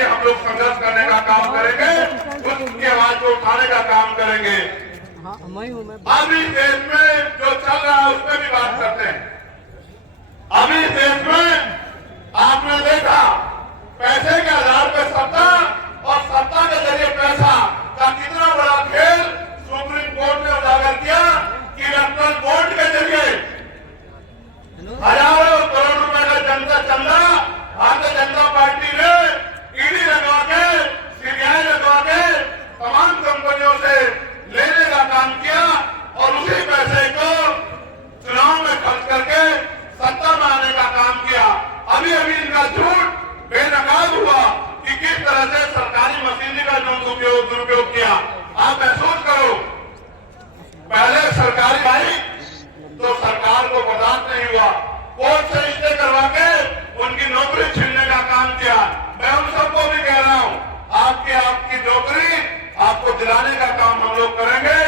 लिए हम लोग संघर्ष करने का काम करेंगे, उसकी आवाज को उठाने का काम करेंगे। अभी देश में जो चल रहा है उस पर भी बात करते हैं। अभी देश में आपने देखा पैसे के आधार पर सत्ता और सत्ता के जरिए पैसा का कितना बड़ा खेल सुप्रीम कोर्ट ने उजागर किया कि इलेक्ट्रल बोर्ड के जरिए हजारों करोड़ रुपए का जनता चंदा भारतीय जनता पार्टी ने ईडी लगवा के, सीबीआई लगवा के तमाम कंपनियों से लेने का काम किया और उसी पैसे को चुनाव में खर्च करके सत्ता में आने का काम किया। अभी अभी इनका झूठ बेनकाब हुआ कि किस तरह से सरकारी मशीनरी का दुरुपयोग किया। आप महसूस करो, पहले सरकारी आई तो सरकार को बर्दाश्त नहीं हुआ, कोर्ट से रिश्ते करवा के उनकी नौकरी छीनने का काम किया। मैं उन सबको भी कह रहा हूं, आपकी नौकरी आपको दिलाने का काम हम लोग करेंगे,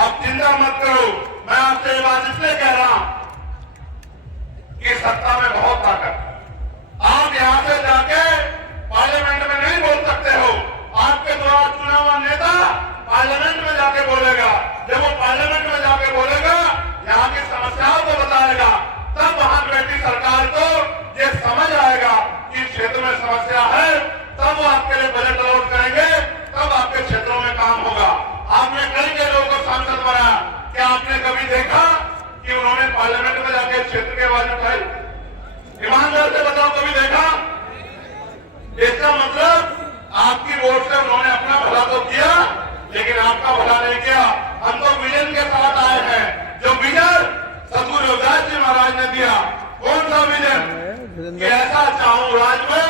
आप चिंता मत करो। मैं आपसे ये बात इसलिए कह रहा हूं कि सत्ता में बहुत ताकत, आप यहां से जाके पार्लियामेंट में नहीं बोल सकते हो। आपके द्वारा चुना हुआ नेता पार्लियामेंट में जाके बोलेगा, जब वो पार्लियामेंट में जाके बोलेगा, यहाँ की समस्याओं को बताएगा, तब वहां बैठी सरकार को ये समझ आएगा कि क्षेत्र में समस्या है, तब वो आपके लिए बजट अलॉट करेंगे, तब आपके क्षेत्रों में काम होगा। आपने कई के लोगों को सांसद बनाया, क्या आपने कभी देखा कि उन्होंने पार्लियामेंट में जाके क्षेत्र की आवाज उठाई? ईमानदार से बताओ, कभी देखा? इसका मतलब आपकी वोट से उन्होंने अपना भला तो किया, लेकिन आपका भला नहीं किया। हम तो विजन के साथ आए हैं, जो विजन सदगुरु रविदास जी महाराज ने दिया। कौन सा विजन? कि ऐसा चाहूं राज में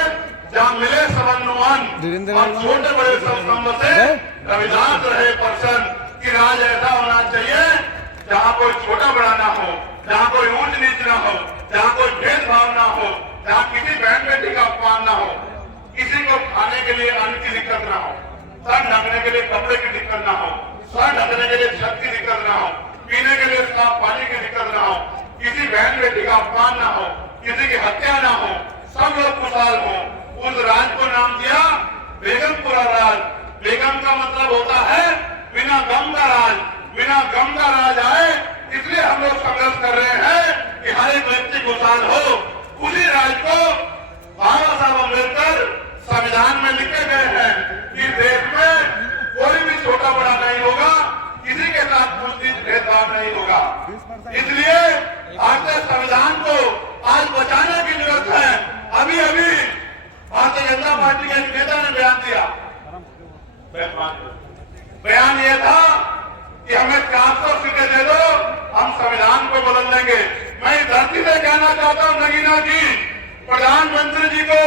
जहां मिले समन्वयन और छोटे बड़े सब संग से रविदास रहे प्रसन्न। कि राज ऐसा होना चाहिए जहां कोई छोटा बड़ा ना हो, जहां कोई ऊंच नीच ना हो, जहां कोई भेदभाव ना हो, जहां किसी बहन बेटी का अपमान ना हो, किसी को खाने के लिए अन्न की दिक्कत ना हो, सर ढकने के लिए कपड़े की दिक्कत ना हो, सर ढकने के लिए छत की दिक्कत ना हो, पीने के लिए साफ पानी की दिक्कत ना हो, किसी बहन बेटी का अपमान ना हो, किसी की हत्या ना हो, सब लोग खुशहाल हो। उस राज को नाम दिया बेगमपुरा राज। बेगम का मतलब होता है बिना गम का राज। बिना गम का राज आए, इसलिए हम लोग संघर्ष कर रहे हैं कि हर एक व्यक्ति खुशहाल हो। उसी राज को बाबा साहब अम्बेडकर संविधान में लिखे गए हैं कि देश में कोई भी छोटा बड़ा नहीं होगा, किसी के साथ कुछ भी भेदभाव नहीं होगा। इसलिए भारतीय संविधान को आज बचाने की जरूरत है। अभी अभी भारतीय जनता पार्टी के एक नेता ने बयान दिया। बयान ये था कि हमें 400 सीटें दे दो, हम संविधान को बदल देंगे। मैं इस धरती से कहना चाहता हूं नगीना जी, प्रधानमंत्री जी को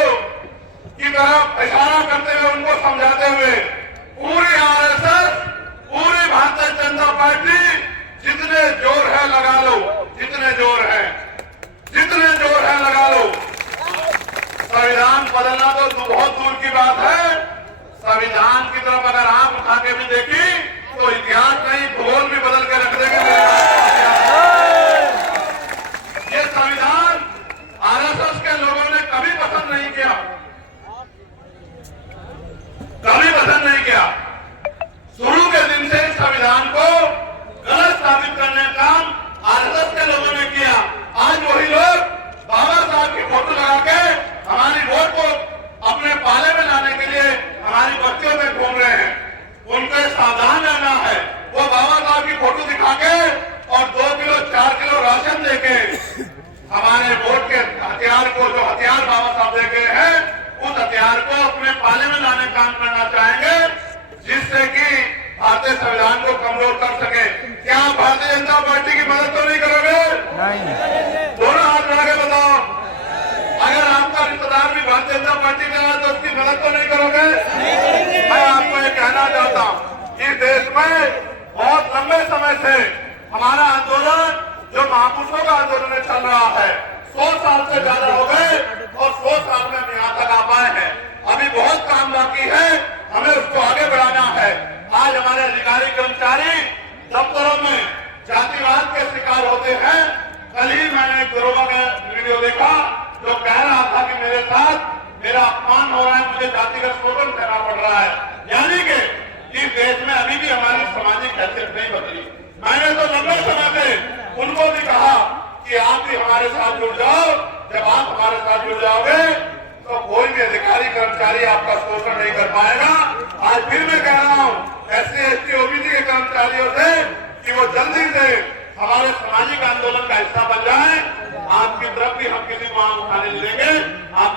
की तरफ इशारा करते हुए, उनको समझाते हुए, पूरी आरएसएस, पूरी भारतीय जनता पार्टी जितने जोर है लगा लो, जितने जोर है लगा लो। संविधान बदलना तो बहुत दूर की बात है। संविधान की तरफ अगर आंख उठा के भी देखी तो इतिहास नहीं, भूगोल भी बदल के रख देंगे। ये संविधान आरएसएस के लोगों ने कभी पसंद नहीं किया, कभी पसंद नहीं किया। शुरू के दिन से इस संविधान को गलत साबित करने का काम आरएसएस के लोगों ने किया। आज वही लोग बाबा साहब की फोटो लगा के हमारी वोट को अपने पाले में लाने के लिए हमारी बस्तियों में घूम रहे हैं। उनको सावधान रहना है। वो बाबा साहब की फोटो दिखा के और 2 किलो 4 किलो राशन देके हमारे वोट के हथियार को, जो हथियार बाबा साहब देके हैं, उस हथियार को अपने पाले में लाने का काम करना चाहेंगे, जिससे कि भारतीय संविधान को कमजोर कर सके। क्या भारतीय जनता पार्टी की मदद तो नहीं करोगे? नहीं। दोनों हाथ बढ़ा के बताओ, अगर आपका रिश्तेदार भी भारतीय जनता पार्टी का है तो उसकी मदद तो नहीं करोगे? मैं आपको ये कहना चाहता हूँ कि देश में बहुत लंबे समय से हमारा आंदोलन, जो महापुरुषों का आंदोलन चल रहा है, 100 साल से ज्यादा हो गए और 100 साल में हम यहाँ तक आ पाए हैं। अभी बहुत काम बाकी है, हमें उसको आगे बढ़ाना है। आज हमारे अधिकारी कर्मचारी दफ्तरों में जातिवाद के शिकार होते हैं। कल ही मैंने एक दरोगा का वीडियो देखा जो कह रहा था कि मेरे साथ मेरा अपमान हो रहा है, मुझे जाति का स्लोगन करना पड़ रहा है। यानी कि इस देश में अभी भी हमारी सामाजिक हैसियत नहीं बदली। मैंने तो लंबे समय से उनको भी कहा कि आप भी हमारे साथ जुड़ जाओ। जब आप हमारे साथ जुड़ जाओगे तो कोई भी अधिकारी कर्मचारी आपका शोषण नहीं कर पाएगा। आज फिर मैं कह रहा हूँ SC ST OBC के कर्मचारियों से कि वो जल्दी से हमारे सामाजिक आंदोलन का हिस्सा बन जाए। आपकी तरफ भी हम किसी को आंख उठाने नहीं देंगे। आप